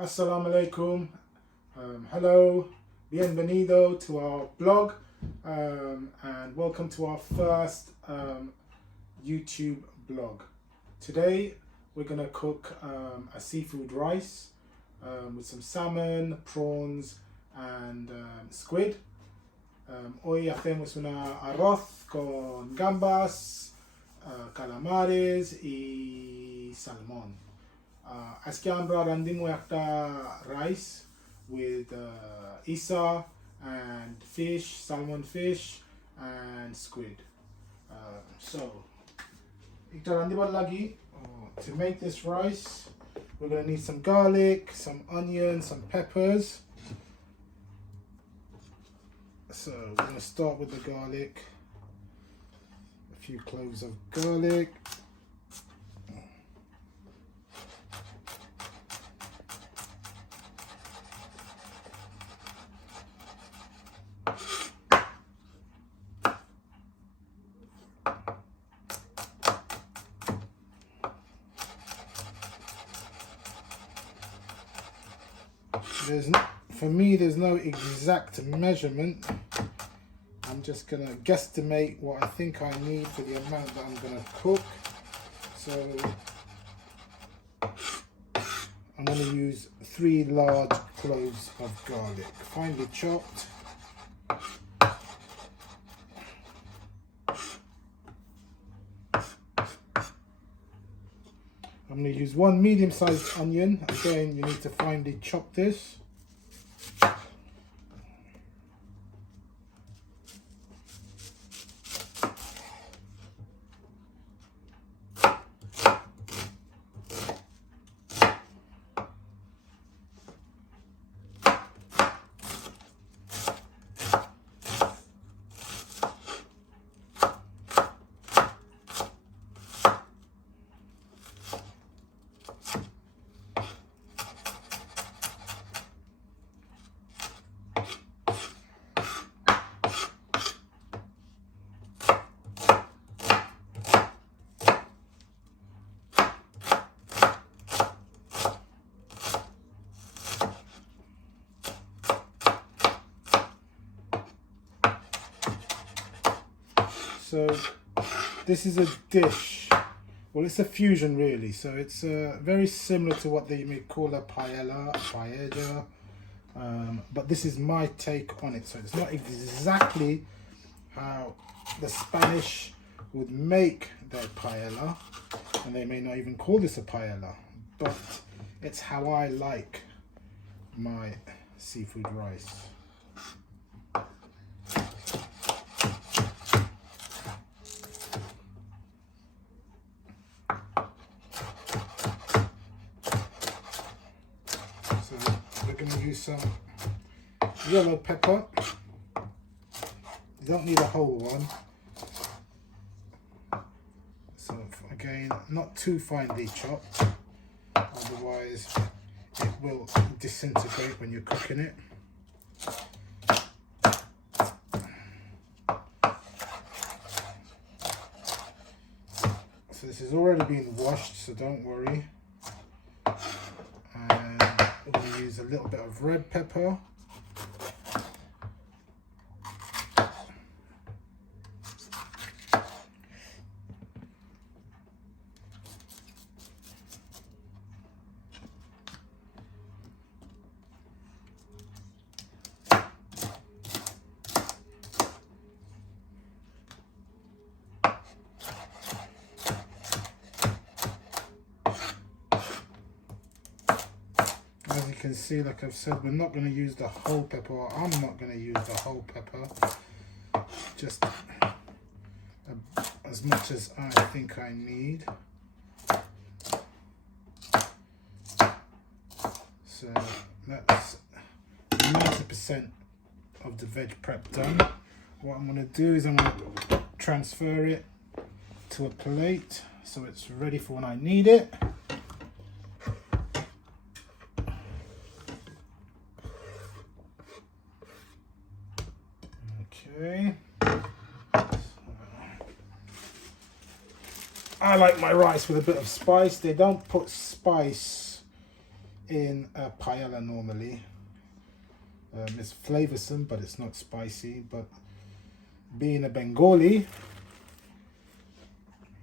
Assalamu alaikum. Hello, bienvenido to our blog, and welcome to our first YouTube blog. Today we're gonna cook a seafood rice with some salmon, prawns, and squid. Hoy hacemos una arroz con gambas, calamares y salmón. আজকে আমরা রান্ধিমু একটা rice with isa and fish, salmon fish and squid. So, এটা রান্ধিবার লাগি, to make this rice, we're going to need some garlic, some onion, some peppers. So, we're going to start with the garlic. A few cloves of garlic. For me, there's no exact measurement. I'm just gonna guesstimate what I think I need for the amount that I'm gonna cook. So I'm gonna use 3 large cloves of garlic, finely chopped. I'm going to use 1 medium-sized onion. Again, you need to finely chop this. So this is a dish, well, it's a fusion really, so it's very similar to what they may call a paella, but this is my take on it. So it's not exactly how the Spanish would make their paella, and they may not even call this a paella, but it's how I like my seafood rice. We're going to use some yellow pepper. You don't need a whole one. So again, not too finely chopped, otherwise it will disintegrate when you're cooking it. So this has already been washed, so don't worry. We're going to use a little bit of red pepper. As you can see, like I've said, we're not going to use the whole pepper, or I'm not going to use the whole pepper, just as much as I think I need. So that's 90% of the veg prep done. What I'm going to do is I'm going to transfer it to a plate so it's ready for when I need it. Okay. I like my rice with a bit of spice. They don't put spice in a paella normally. It's flavoursome, but it's not spicy. But being a Bengali,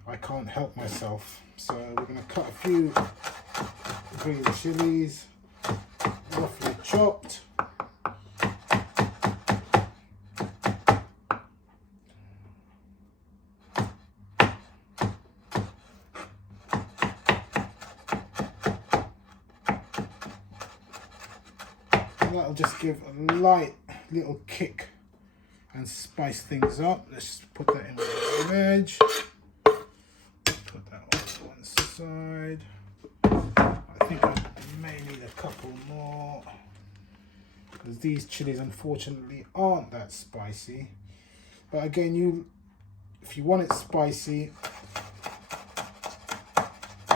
I can't help myself. So we're going to cut a few green chilies, roughly chopped. That'll just give a light little kick and spice things up. Let's put that in with the veg. Put that on one side. I think I may need a couple more because these chilies unfortunately aren't that spicy. But again, if you want it spicy,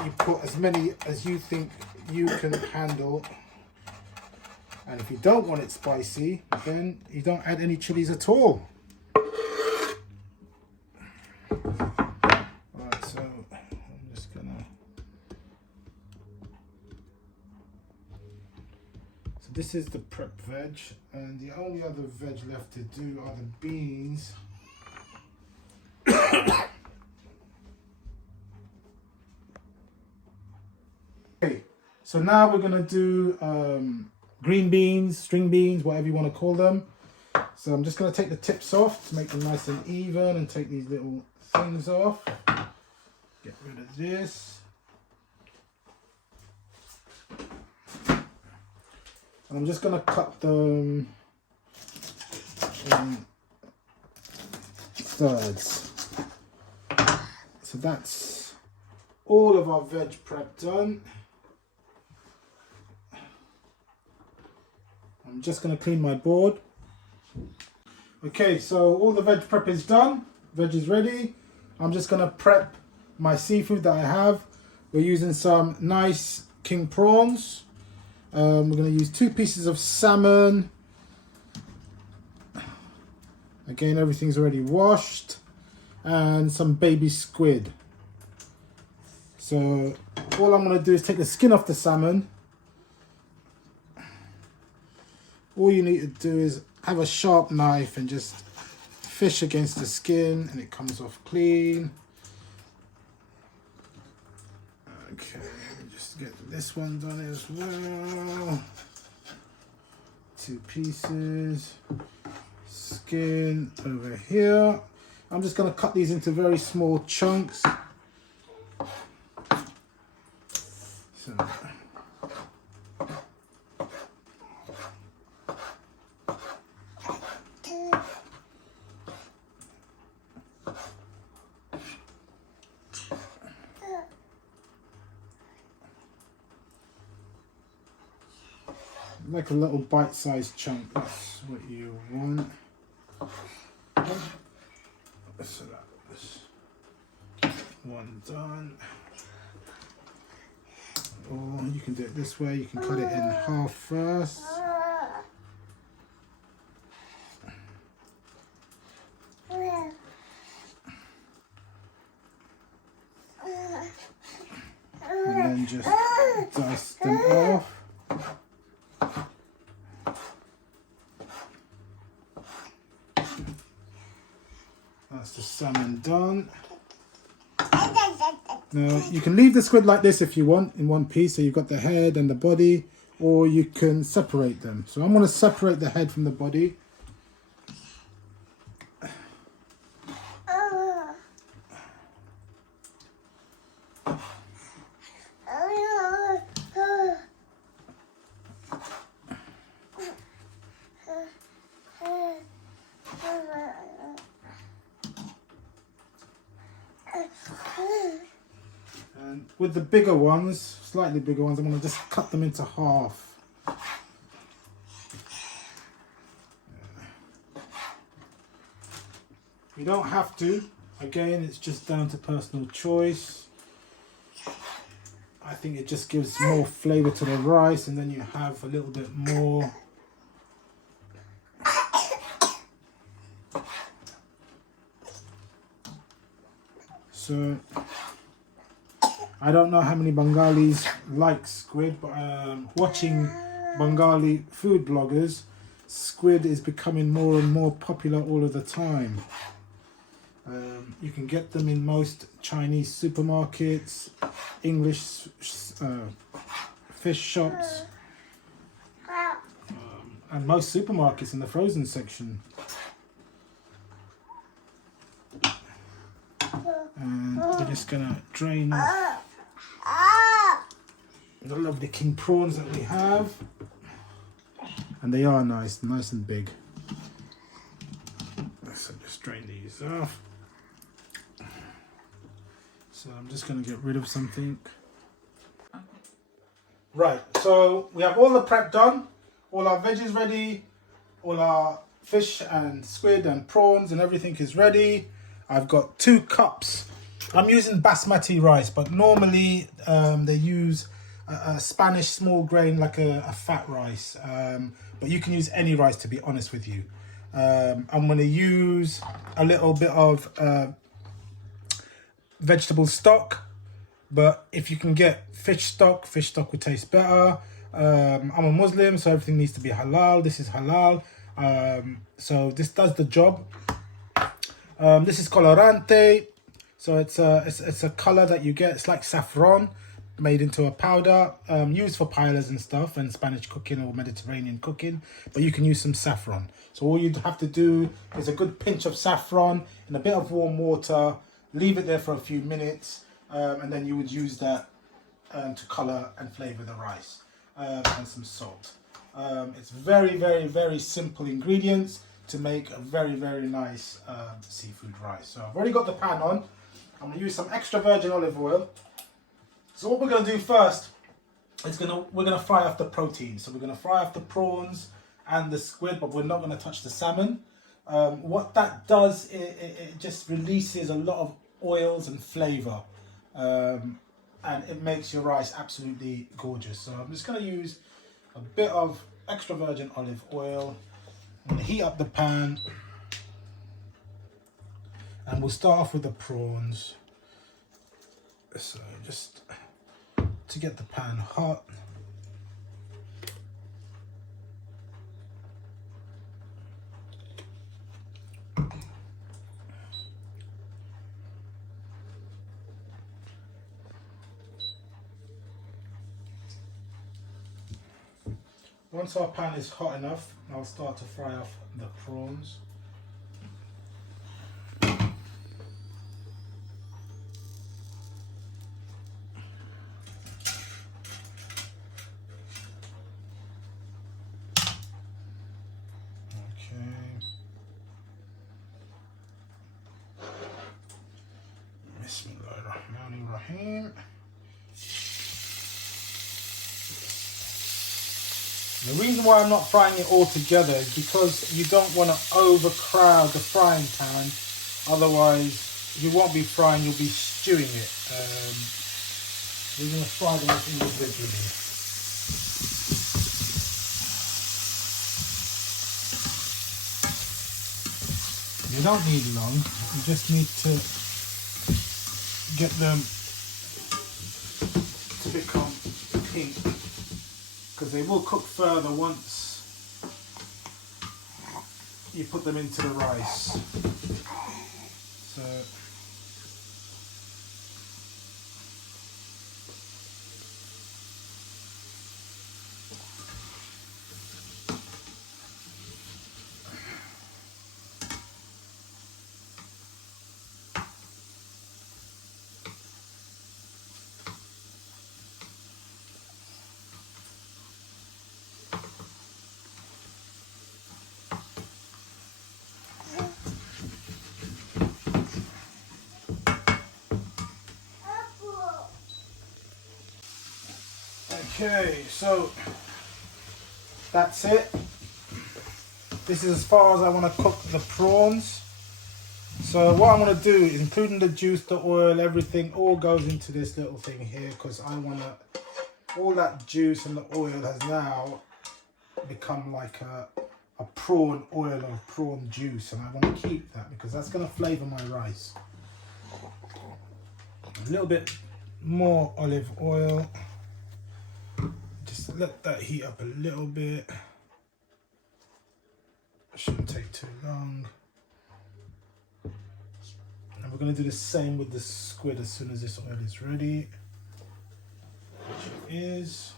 you put as many as you think you can handle. And if you don't want it spicy, then you don't add any chilies at all. Right, so I'm just gonna... So this is the prep veg, and the only other veg left to do are the beans. Okay, so now we're gonna do green beans, string beans, whatever you want to call them. So I'm just going to take the tips off to make them nice and even and take these little things off. Get rid of this. And I'm just going to cut them in thirds. So that's all of our veg prep done. I'm just going to clean my board. Okay, so all the veg prep is done. Veg is ready. I'm just going to prep my seafood that I have. We're using some nice king prawns. We're going to use 2 pieces of salmon. Again, everything's already washed. And some baby squid. So all I'm going to do is take the skin off the salmon. All you need to do is have a sharp knife and just fish against the skin and it comes off clean. Okay, just get this one done as well. 2 pieces. Skin over here. I'm just going to cut these into very small chunks. So, like a little bite-sized chunk, that's what you want. So that's one done. Or you can do it this way, you can cut it in half first. And then just dice them off. That's the salmon done. Now you can leave the squid like this if you want in one piece, so you've got the head and the body, or you can separate them. So I'm going to separate the head from the body. And with the bigger ones, slightly bigger ones, I'm going to just cut them into half. You don't have to. Again, it's just down to personal choice. I think it just gives more flavour to the rice, and then you have a little bit more. So I don't know how many Bengalis like squid, but watching Bengali food bloggers, squid is becoming more and more popular all of the time. You can get them in most Chinese supermarkets, English fish shops, and most supermarkets in the frozen section. And we're just gonna drain off the lovely king prawns that we have, and they are nice and big. So just drain these off. So I'm just gonna get rid of something. Right, so we have all the prep done, all our veggies ready, all our fish and squid and prawns and everything is ready. I've got 2 cups. I'm using basmati rice, but normally they use a Spanish small grain, like a fat rice. But you can use any rice, to be honest with you. I'm going to use a little bit of vegetable stock, but if you can get fish stock would taste better. I'm a Muslim, so everything needs to be halal. This is halal, so this does the job. This is colorante, so it's a color that you get. It's like saffron made into a powder, used for paellas and stuff and Spanish cooking or Mediterranean cooking, but you can use some saffron. So all you'd have to do is a good pinch of saffron in a bit of warm water, leave it there for a few minutes, and then you would use that to color and flavor the rice, and some salt. It's very simple ingredients to make a very nice seafood rice. So I've already got the pan on. I'm going to use some extra virgin olive oil. So what we're going to do first is we're going to fry off the protein. So we're going to fry off the prawns and the squid, but we're not going to touch the salmon. What that does, it just releases a lot of oils and flavour, and it makes your rice absolutely gorgeous. So I'm just going to use a bit of extra virgin olive oil. I'm going to heat up the pan, and we'll start off with the prawns. So just to get the pan hot. Once our pan is hot enough, I'll start to fry off the prawns. Bismillahirrahmanirrahim. The reason why I'm not frying it all together is because you don't want to overcrowd the frying pan, otherwise you won't be frying, you'll be stewing it. We're going to fry them individually. You don't need long, you just need to get them to become pink, because they will cook further once you put them into the rice. So okay, so that's it. This is as far as I want to cook the prawns. So what I'm going to do is, including the juice, the oil, everything all goes into this little thing here, because I want to, all that juice and the oil has now become like a prawn oil or prawn juice, and I want to keep that because that's going to flavour my rice. A little bit more olive oil. Just let that heat up a little bit. Shouldn't take too long. And we're going to do the same with the squid as soon as this oil is ready, which it is.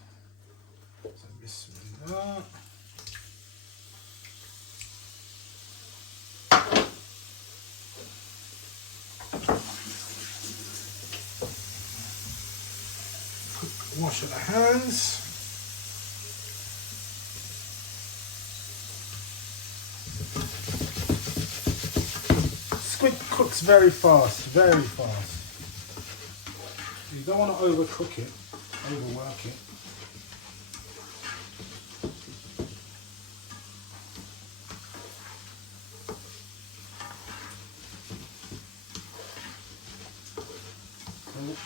So bismillah. Wash of the hands. Squid cooks very fast, very fast. You don't want to overcook it, overwork it.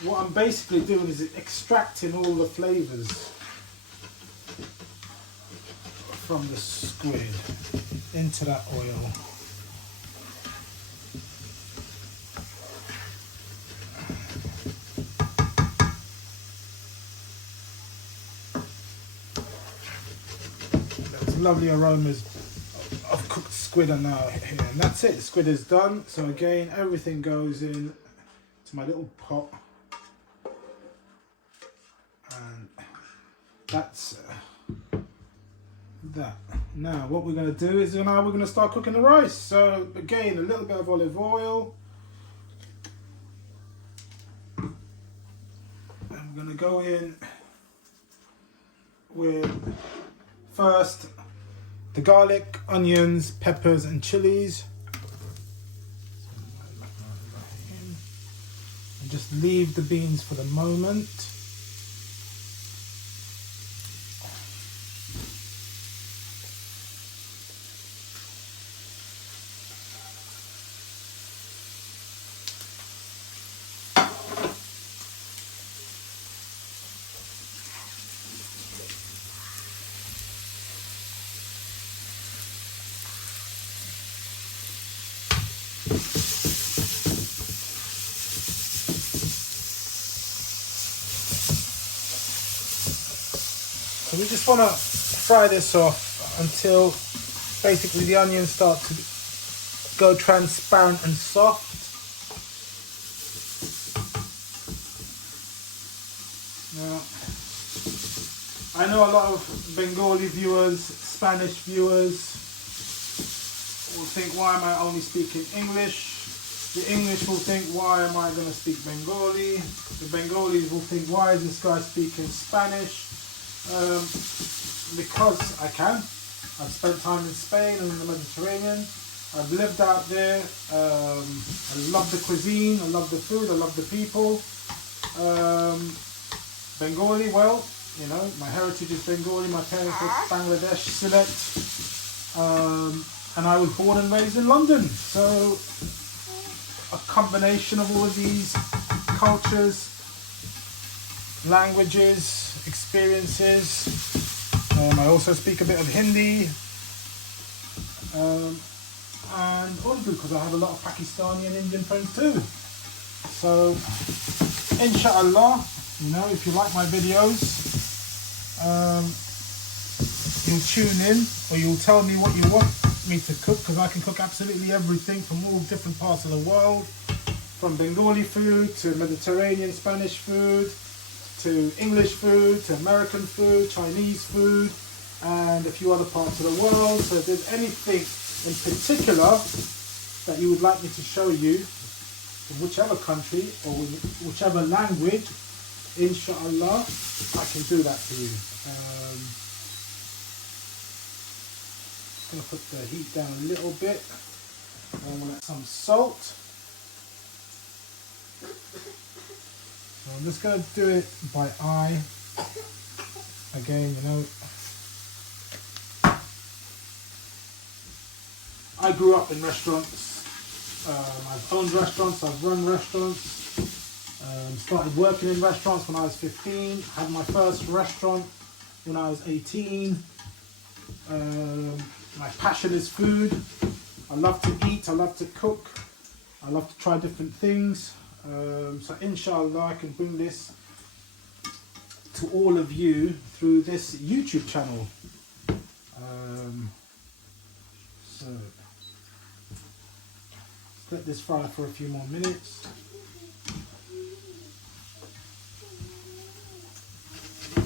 What I'm basically doing is extracting all the flavours from the squid into that oil. Those lovely aromas of cooked squid are now here, and that's it. The squid is done. So again, everything goes in to my little pot. And that's that. Now what we're going to do is now we're going to start cooking the rice. So again, a little bit of olive oil. And we're going to go in with first the garlic, onions, peppers and chilies. And just leave the beans for the moment. So we just want to fry this off until basically the onions start to go transparent and soft. Now, I know a lot of Bengali viewers, Spanish viewers will think, why am I only speaking English? The English will think, why am I going to speak Bengali? The Bengalis will think, why is this guy speaking Spanish? Because I can. I've spent time in Spain and in the Mediterranean. I've lived out there. I love the cuisine, I love the food, I love the people. Bengali, well, you know, my heritage is Bengali, my parents were Bangladesh, Sylhet. And I was born and raised in London. So a combination of all of these cultures, languages, experiences. I also speak a bit of Hindi and Urdu because I have a lot of Pakistani and Indian friends too. So inshallah, you know, if you like my videos, you'll tune in or you'll tell me what you want me to cook, because I can cook absolutely everything from all different parts of the world, from Bengali food to Mediterranean Spanish food to English food to American food, Chinese food, and a few other parts of the world. So if there's anything in particular that you would like me to show you from whichever country or whichever language, inshallah, I can do that for you. Just going to put the heat down a little bit. I want some salt. So I'm just going to do it by eye. Again, you know, I grew up in restaurants. I've owned restaurants, I've run restaurants. Started working in restaurants when I was 15. Had my first restaurant when I was 18. My passion is food. I love to eat, I love to cook. I love to try different things. So inshallah I can bring this to all of you through this YouTube channel. So let this fry for a few more minutes. I'm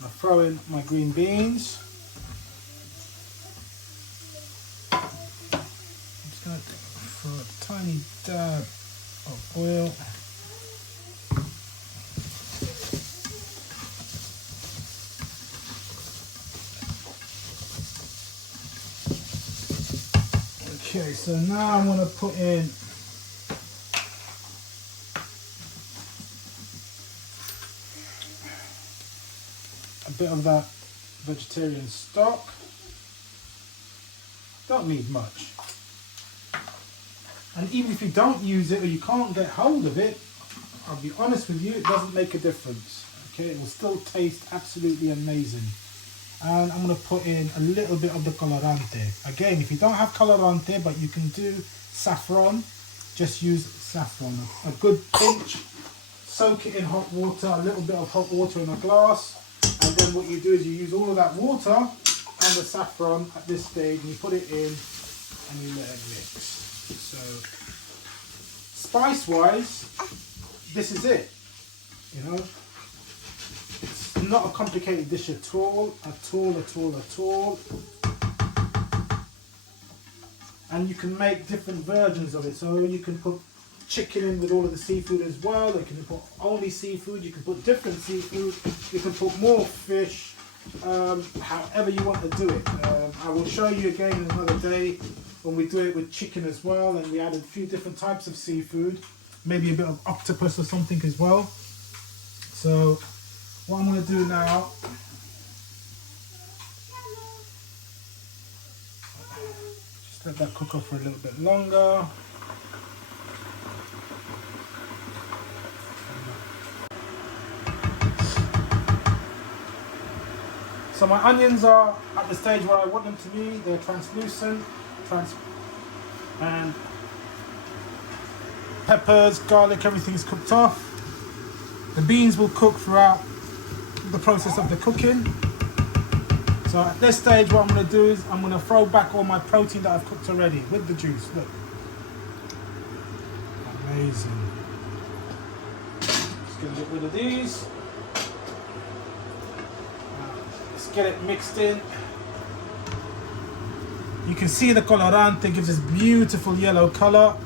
going to throw in my green beans. I'm just going to throw a tiny dab of oil. Okay, so now I'm going to put in a bit of that vegetarian stock. Don't need much. And even if you don't use it or you can't get hold of it, I'll be honest with you, it doesn't make a difference. Okay, it will still taste absolutely amazing. And I'm going to put in a little bit of the colorante. Again, if you don't have colorante, but you can do saffron, just use saffron. A good pinch, soak it in hot water, a little bit of hot water in a glass. And then what you do is you use all of that water and the saffron at this stage, and you put it in and you let it mix. So, spice-wise, this is it, you know. It's not a complicated dish at all. And you can make different versions of it. So you can put chicken in with all of the seafood as well. You can put only seafood. You can put different seafood. You can put more fish. However you want to do it. I will show you again another day when we do it with chicken as well. And we added a few different types of seafood. Maybe a bit of octopus or something as well. So what I'm going to do now, just let that cook off for a little bit longer. So my onions are at the stage where I want them to be. They're translucent, and peppers, garlic, everything is cooked off. The beans will cook throughout the process of the cooking. So at this stage what I'm going to do is I'm going to throw back all my protein that I've cooked already with the juice. Look, amazing. Just going to get rid of these. Let's get it mixed in. You can see the colorante gives this beautiful yellow color.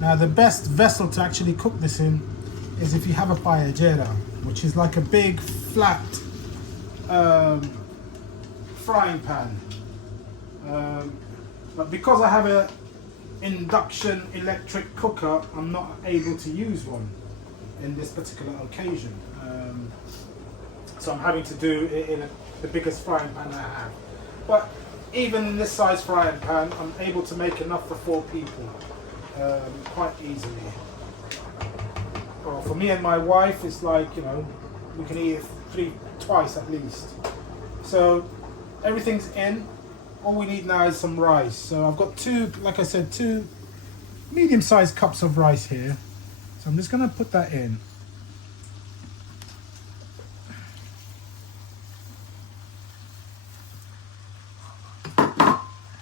Now the best vessel to actually cook this in is if you have a paellera, which is like a big flat frying pan. But because I have an induction electric cooker, I'm not able to use one in this particular occasion. So I'm having to do it in the biggest frying pan I have. But even in this size frying pan, I'm able to make enough for 4 people. Quite easily. Well, for me and my wife, it's like, you know, we can eat it twice at least. So everything's in. All we need now is some rice. So I've got like I said, 2 medium-sized cups of rice here. So I'm just going to put that in.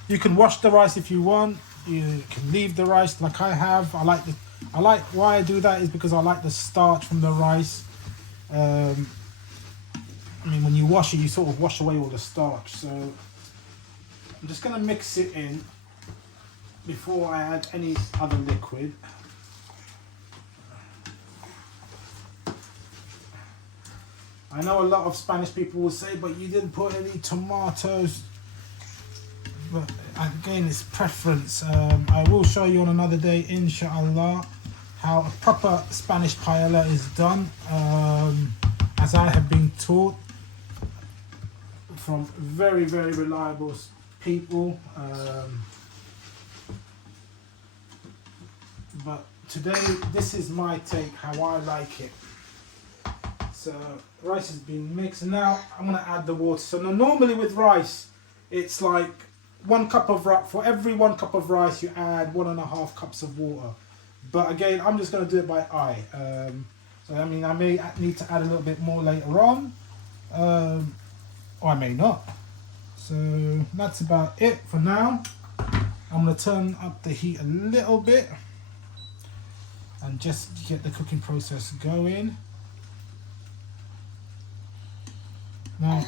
You can wash the rice if you want. You can leave the rice like I have. Why I do that is because I like the starch from the rice. I mean, when you wash it, you sort of wash away all the starch. So I'm just going to mix it in before I add any other liquid. I know a lot of Spanish people will say, but you didn't put any tomatoes. But again, it's preference. I will show you on another day, inshallah, how a proper Spanish paella is done, as I have been taught from very, very reliable people. But today, this is my take, how I like it. So rice has been mixed. Now I'm gonna add the water. So now normally with rice, it's like 1 cup of rice. For every 1 cup of rice, you add 1.5 cups of water. But again, I'm just gonna do it by eye. So I mean, I may need to add a little bit more later on, or I may not. So that's about it for now. I'm gonna turn up the heat a little bit and just get the cooking process going. Now,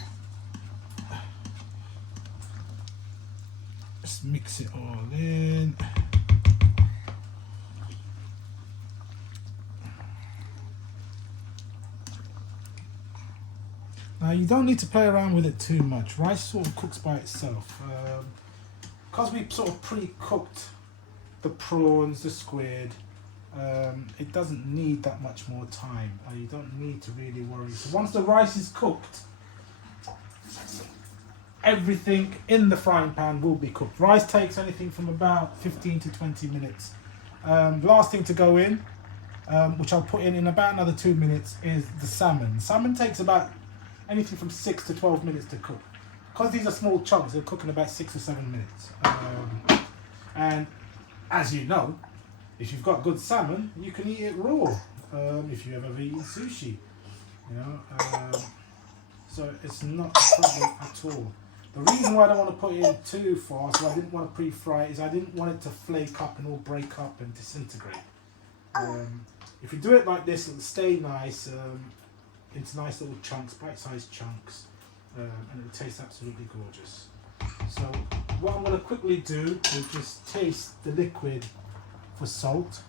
just mix it all in. Now you don't need to play around with it too much. Rice sort of cooks by itself. Because we sort of pre-cooked the prawns, the squid, it doesn't need that much more time. You don't need to really worry. So once the rice is cooked, everything in the frying pan will be cooked. Rice takes anything from about 15 to 20 minutes. Last thing to go in, which I'll put in about another 2 minutes, is the salmon. Salmon takes about anything from 6 to 12 minutes to cook. Because these are small chunks, they're cooking about 6 or 7 minutes. And as you know, if you've got good salmon, you can eat it raw. If you ever eaten sushi, you know. So it's not a problem at all. The reason why I don't want to put it in too far, so I didn't want to pre-fry it, is I didn't want it to flake up and all break up and disintegrate. If you do it like this, it'll stay nice, into nice little chunks, bite-sized chunks, and it'll taste absolutely gorgeous. So what I'm going to quickly do is just taste the liquid for salt.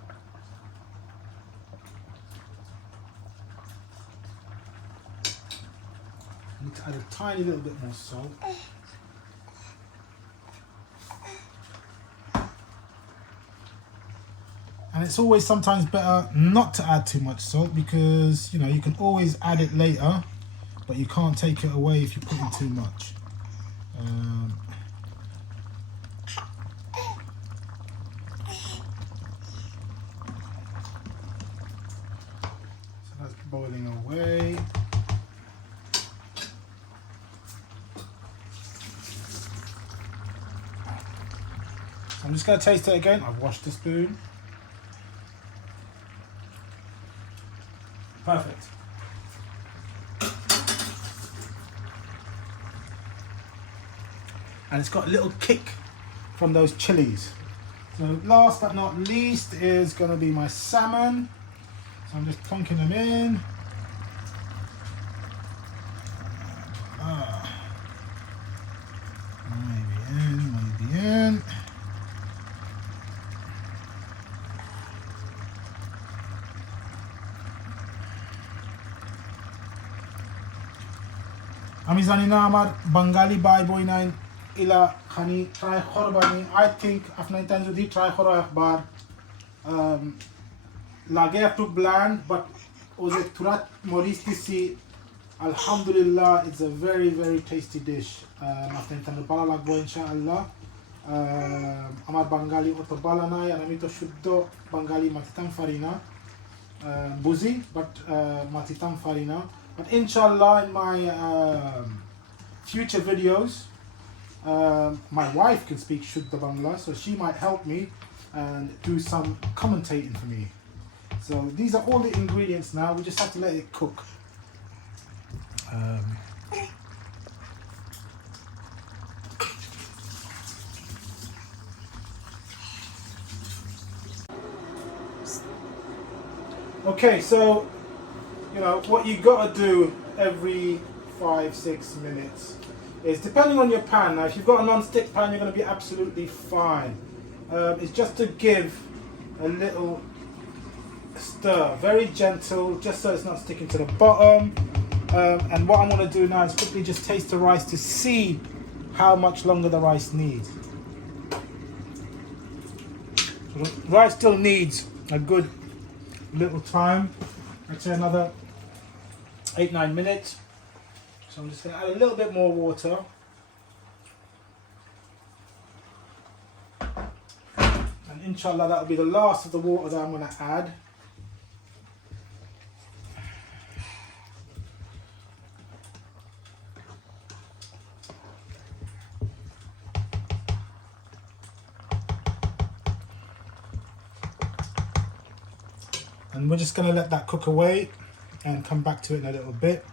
I need to add a tiny little bit more salt. And it's always sometimes better not to add too much salt, because you know you can always add it later, but you can't take it away if you put in too much. So that's boiling away. I'm just going to taste it again. I've washed the spoon. Perfect. And it's got a little kick from those chilies. So last but not least is going to be my salmon. So I'm just plonking them in. Muy bien. আমি জানি না আমার বাঙালি ভাই বোন ইলা খানি try করবানি I think আপনার তাই যদি ট্রাই করো একবার লাগে একটু ব্ল্যান্ড বাট ও যে তুরাত মরিচ দিছি আলহামদুলিল্লাহ it's a very very tasty dish আপনার তাই ভালো লাগবে ইনশাআল্লাহ আমার বাঙালি অত ভালো নাই আর আমি তো শুদ্ধ বাঙালি মাতিতাম পারি না বুঝি বাট মাতিতাম পারি না. But inshallah, in my future videos, my wife can speak Shuddha Bangla, so she might help me and do some commentating for me. So these are all the ingredients now, we just have to let it cook. Okay, so you know what you gotta do every 5-6 minutes is, depending on your pan. Now if you've got a non-stick pan, you're going to be absolutely fine. It's just to give a little stir, very gentle, just so it's not sticking to the bottom. And what I'm going to do now is quickly just taste the rice to see how much longer the rice needs. So the rice still needs a good little time. I'd say another 8-9 minutes. So I'm just going to add a little bit more water. inshallah that'll be the last of the water that I'm going to add. And we're just going to let that cook away and come back to it in a little bit.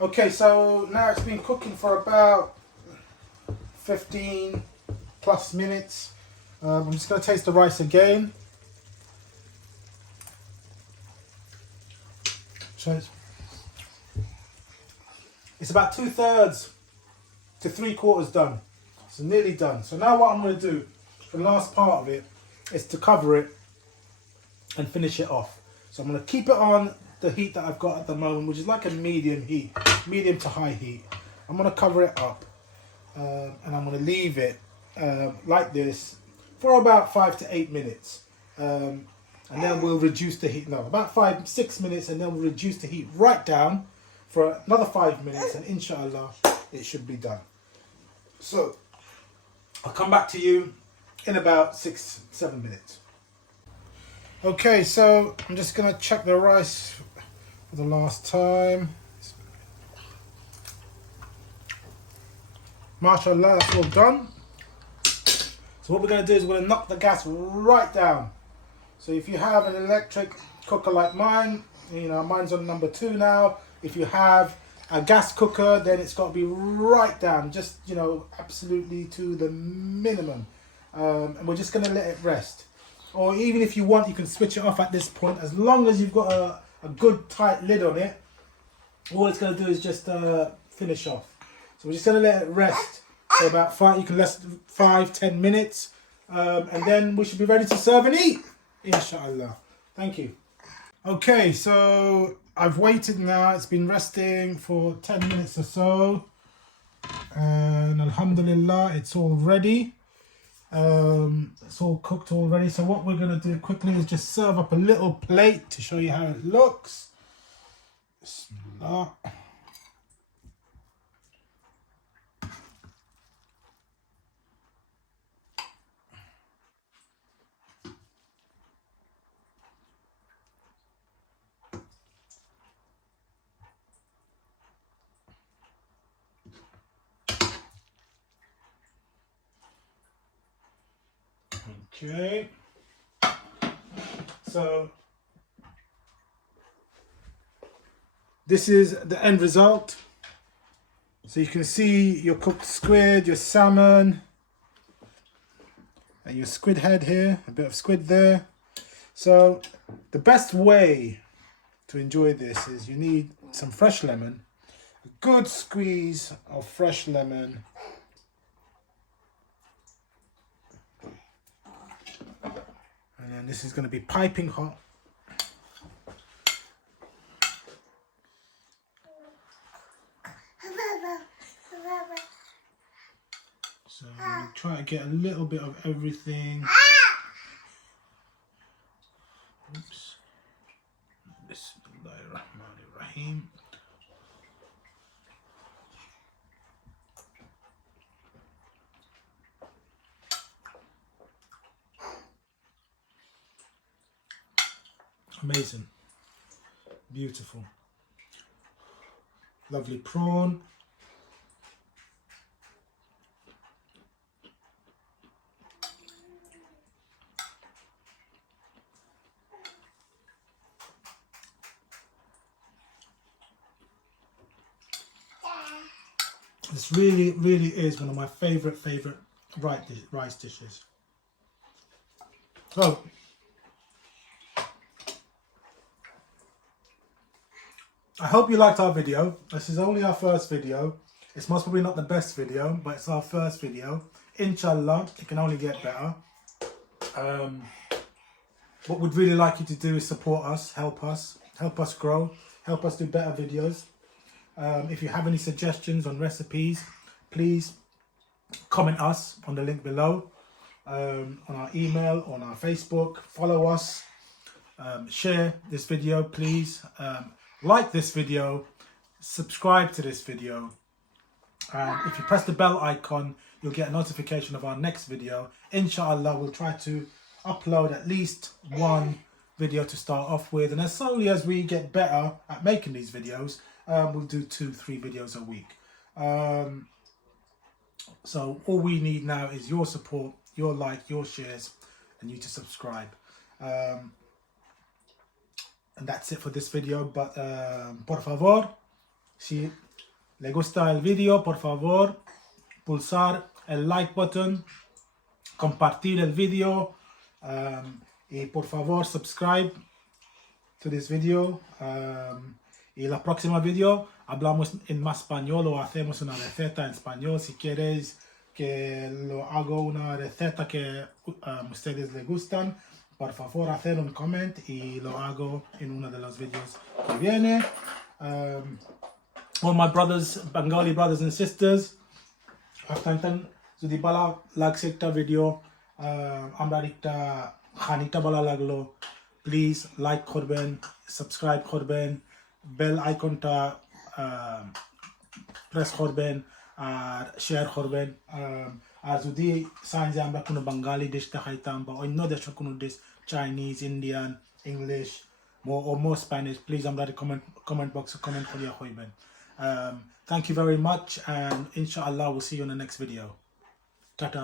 Okay, so now it's been cooking for about 15 plus minutes. I'm just going to taste the rice again. So it's about 2/3 to 3/4 done. So nearly done. So now what I'm going to do, the last part of it, is to cover it and finish it off. So I'm going to keep it on the heat that I've got at the moment, which is like a medium heat, medium to high heat. I'm going to cover it up and I'm going to leave it like this for about 5 to 8 minutes. And then we'll reduce the heat, no, about 5-6 minutes, and then we'll reduce the heat right down for another 5 minutes, and inshallah it should be done. So I'll come back to you in about 6-7 minutes. Okay, so I'm just going to check the rice for the last time. MashaAllah, that's all done. So what we're going to do is we're going to knock the gas right down. So if you have an electric cooker like mine, you know, mine's on number 2 now. If you have a gas cooker, then it's got to be right down, just, you know, absolutely to the minimum. And we're just going to let it rest. Or even if you want, you can switch it off at this point. As long as you've got a good tight lid on it, all it's going to do is just finish off. So we're just going to let it rest for about 5-10 minutes. And then we should be ready to serve and eat, inshallah. Thank you. Okay, so I've waited now. It's been resting for 10 minutes or so. And alhamdulillah, it's all ready. It's all cooked already. So what we're going to do quickly is just serve up a little plate to show you how it looks. Bismillah. Okay, so this is the end result. So you can see your cooked squid, your salmon, and your squid head here, a bit of squid there. So the best way to enjoy this is you need some fresh lemon, a good squeeze of fresh lemon. And then this is going to be piping hot. So try to get a little bit of everything. Oops. Bismillahirrahmanirrahim. Amazing, beautiful, lovely prawn. This really is one of my favorite rice dishes. So I hope you liked our video. This is only our first video. It's most probably not the best video, but it's our first video. Inshallah, it can only get better. What we'd really like you to do is support us, help us grow, help us do better videos. If you have any suggestions on recipes, please comment us on the link below, on our email, on our Facebook, follow us, share this video please, like this video, subscribe to this video, And if you press the bell icon, you'll get a notification of our next video. Inshallah, we'll try to upload at least one video to start off with, and as slowly as we get better at making these videos, we'll do 2-3 videos a week. So all we need now is your support, your like, your shares, and you to subscribe. And that's it for this video. But por favor, si le gusta el video, por favor, pulsar el like button, compartir el video, y por favor subscribe to this video. Y la próxima video hablamos en más español o hacemos una receta en español. Si quieres que lo hago una receta que ustedes les gustan, por favor hacer un comment y lo hago en uno de los videos que viene. All my brothers, Bengali brothers and sisters, আপনাদের যদি ভালো লাগছে একটা video, আমরা একটা খানিকটা ভালো লাগলো, প্লিজ লাইক করবেন, সাবস্ক্রাইব করবেন, বেল আইকনটা প্রেস করবেন আর শেয়ার করবেন। আর যদি চান যে আমরা কোনো বাঙালি ডিশ দেখাইতাম বা অন্য দেশের কোনো ডিশ, চাইনিজ, ইন্ডিয়ান, ইংলিশ ও মোর স্প্যানিশ, প্লিজ আমরা কমেন্ট বক্সে কমেন্ট করিয়া হইবেন। Thank you very much, and inshallah we'll see you in the next video. Tata.